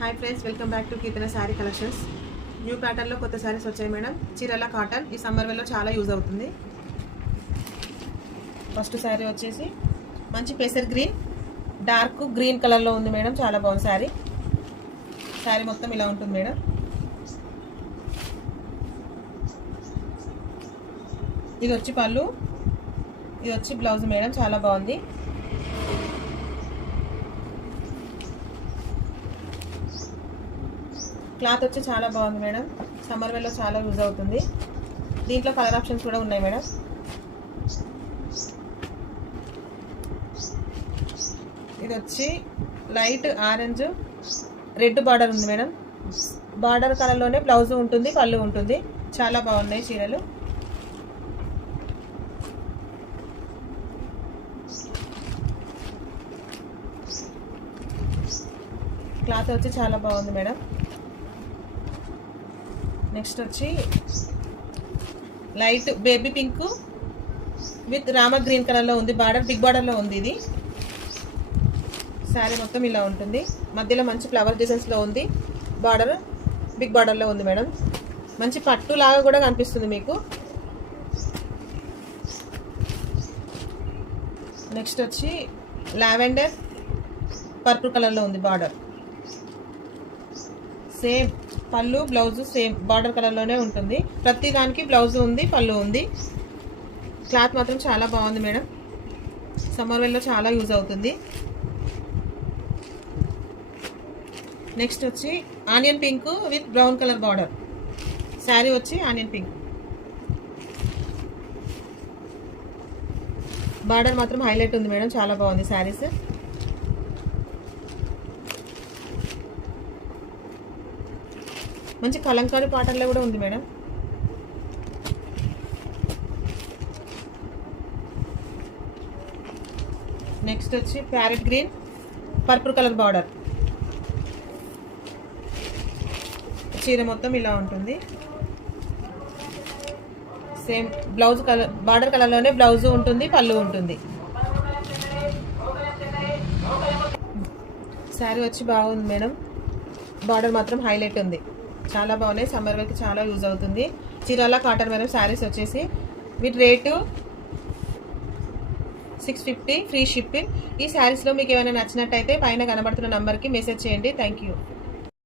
Hi friends, welcome back to Keerthana sari collections. New ప్యాటర్న్లో కొత్త శారీస్ వచ్చాయి మేడం. చీరల కాటన్ ఈ సమ్మర్ వేలో చాలా యూజ్ అవుతుంది. ఫస్ట్ శారీ వచ్చేసి మంచి పెసర్ గ్రీన్, డార్క్ గ్రీన్ కలర్లో ఉంది మేడం. చాలా బాగుంది శారీ. శారీ మొత్తం ఇలా ఉంటుంది మేడం. ఇది వచ్చి పళ్ళు, ఇది వచ్చి బ్లౌజ్ మేడం. చాలా బాగుంది. క్లాత్ వచ్చి చాలా బాగుంది మేడం. సమ్మర్ వేలో చాలా యూజ్ అవుతుంది. దీంట్లో కలర్ ఆప్షన్స్ కూడా ఉన్నాయి మేడం. ఇది వచ్చి లైట్ ఆరెంజ్ రెడ్ బార్డర్ ఉంది మేడం. బార్డర్ కలర్లోనే బ్లౌజ్ ఉంటుంది, పళ్ళు ఉంటుంది. చాలా బాగున్నాయి చీరలు. క్లాత్ వచ్చి చాలా బాగుంది మేడం. నెక్స్ట్ వచ్చి light baby pink with Rama green కలర్లో ఉంది. బార్డర్ బిగ్ బార్డర్లో ఉంది. ఇది శారీ మొత్తం ఇలా ఉంటుంది. మధ్యలో మంచి ఫ్లవర్ డిజైన్స్లో ఉంది. బార్డర్ బిగ్ బార్డర్లో ఉంది మేడం. మంచి పట్టు లాగా కూడా కనిపిస్తుంది మీకు. నెక్స్ట్ వచ్చి లావెండర్ పర్పుల్ కలర్లో ఉంది. బార్డర్ సేమ్, పళ్ళు బ్లౌజ్ సేమ్ బార్డర్ కలర్లోనే ఉంటుంది. ప్రతి దానికి బ్లౌజ్ ఉంది, పళ్ళు ఉంది. క్లాత్ మాత్రం చాలా బాగుంది మేడం. సమ్మర్ వేల్లో చాలా యూజ్ అవుతుంది. నెక్స్ట్ వచ్చి onion pink with brown colour border. Sari వచ్చి ఆనియన్ పింక్. బార్డర్ మాత్రం హైలైట్ ఉంది మేడం. చాలా బాగుంది శారీస్. మంచి కలంకారీ పాటల్లో కూడా ఉంది మేడం. నెక్స్ట్ వచ్చి parrot green purple colour border. చీర మొత్తం ఇలా ఉంటుంది. సేమ్ బ్లౌజ్ కలర్ బార్డర్ కలర్లోనే బ్లౌజ్ ఉంటుంది, పళ్ళు ఉంటుంది. శారీ వచ్చి బాగుంది మేడం. బార్డర్ మాత్రం హైలైట్ ఉంది. చాలా బాగున్నాయి. సమ్మర్ వేర్కి చాలా యూజ్ అవుతుంది. చీరాల కాటన్ మేడం శారీస్ వచ్చేసి వీటి రేటు 650 ఫ్రీ షిప్పింగ్. ఈ శారీస్లో మీకు ఏమైనా నచ్చినట్టయితే పైన కనబడుతున్న నంబర్కి మెసేజ్ చేయండి. Thank you.